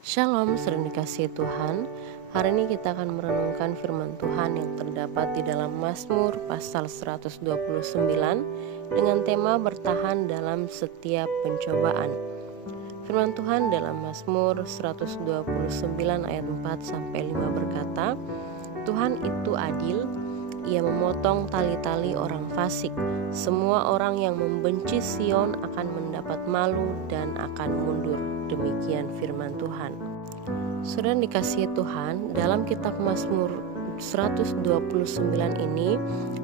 Shalom, sering dikasihi Tuhan. Hari ini kita akan merenungkan firman Tuhan yang terdapat di dalam Mazmur pasal 129 dengan tema bertahan dalam setiap pencobaan. Firman Tuhan dalam Mazmur 129 ayat 4-5 berkata, Tuhan itu adil, Ia memotong tali-tali orang fasik. Semua orang yang membenci Sion akan mendapat malu dan akan mundur. Demikian firman Tuhan. Saudara dikasihi Tuhan, dalam kitab Mazmur 129 ini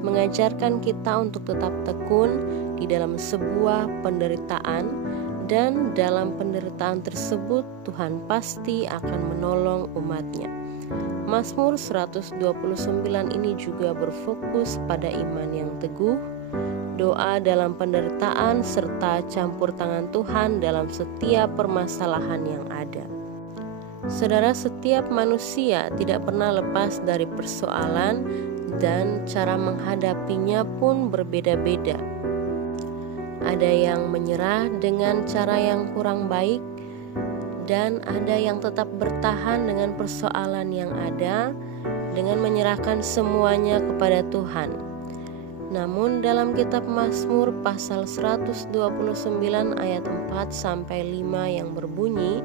mengajarkan kita untuk tetap tekun di dalam sebuah penderitaan, dan dalam penderitaan tersebut Tuhan pasti akan menolong umatnya. Mazmur 129 ini juga berfokus pada iman yang teguh, doa dalam penderitaan, serta campur tangan Tuhan dalam setiap permasalahan yang ada. Saudara, setiap manusia tidak pernah lepas dari persoalan dan cara menghadapinya pun berbeda-beda. Ada yang menyerah dengan cara yang kurang baik, dan ada yang tetap bertahan dengan persoalan yang ada dengan menyerahkan semuanya kepada Tuhan. Namun dalam kitab Mazmur pasal 129 ayat 4-5 yang berbunyi,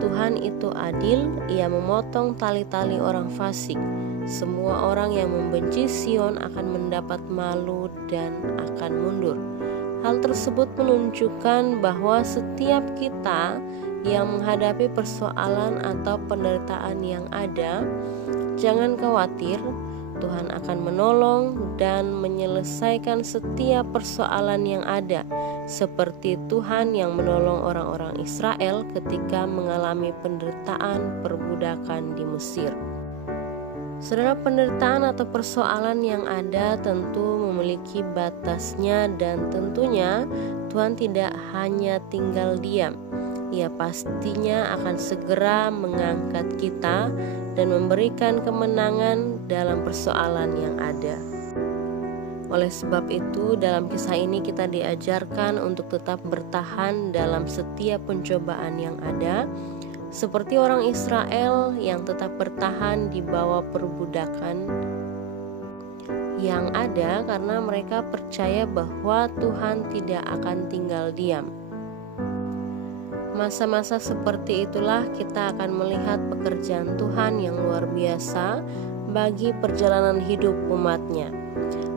Tuhan itu adil, Ia memotong tali-tali orang fasik. Semua orang yang membenci Sion akan mendapat malu dan akan mundur. Hal tersebut menunjukkan bahwa setiap kita yang menghadapi persoalan atau penderitaan yang ada, jangan khawatir, Tuhan akan menolong dan menyelesaikan setiap persoalan yang ada, seperti Tuhan yang menolong orang-orang Israel ketika mengalami penderitaan perbudakan di Mesir. Saudara, penderitaan atau persoalan yang ada tentu memiliki batasnya, dan tentunya Tuhan tidak hanya tinggal diam. Ia pastinya akan segera mengangkat kita dan memberikan kemenangan dalam persoalan yang ada. Oleh sebab itu, dalam kisah ini kita diajarkan untuk tetap bertahan dalam setiap pencobaan yang ada, seperti orang Israel yang tetap bertahan di bawah perbudakan yang ada karena mereka percaya bahwa Tuhan tidak akan tinggal diam. Masa-masa seperti itulah kita akan melihat pekerjaan Tuhan yang luar biasa bagi perjalanan hidup umatnya.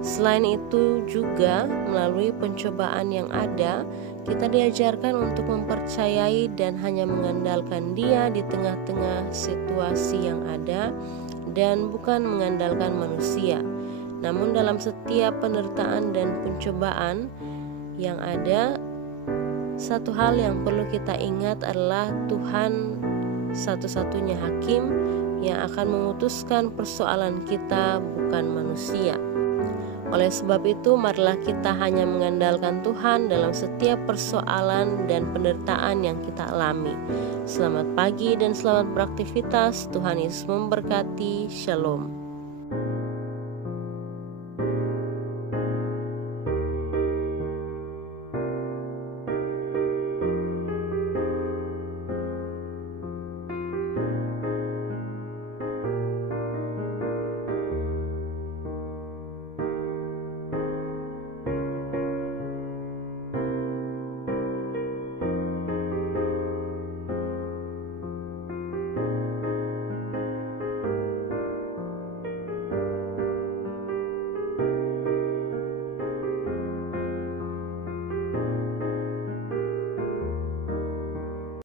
Selain itu juga melalui pencobaan yang ada, kita diajarkan untuk mempercayai dan hanya mengandalkan Dia di tengah-tengah situasi yang ada, dan bukan mengandalkan manusia. Namun dalam setiap penderitaan dan pencobaan yang ada, satu hal yang perlu kita ingat adalah Tuhan satu-satunya hakim yang akan memutuskan persoalan kita, bukan manusia. Oleh sebab itu, marilah kita hanya mengandalkan Tuhan dalam setiap persoalan dan penderitaan yang kita alami. Selamat pagi dan selamat beraktivitas. Tuhan Yesus memberkati. Shalom.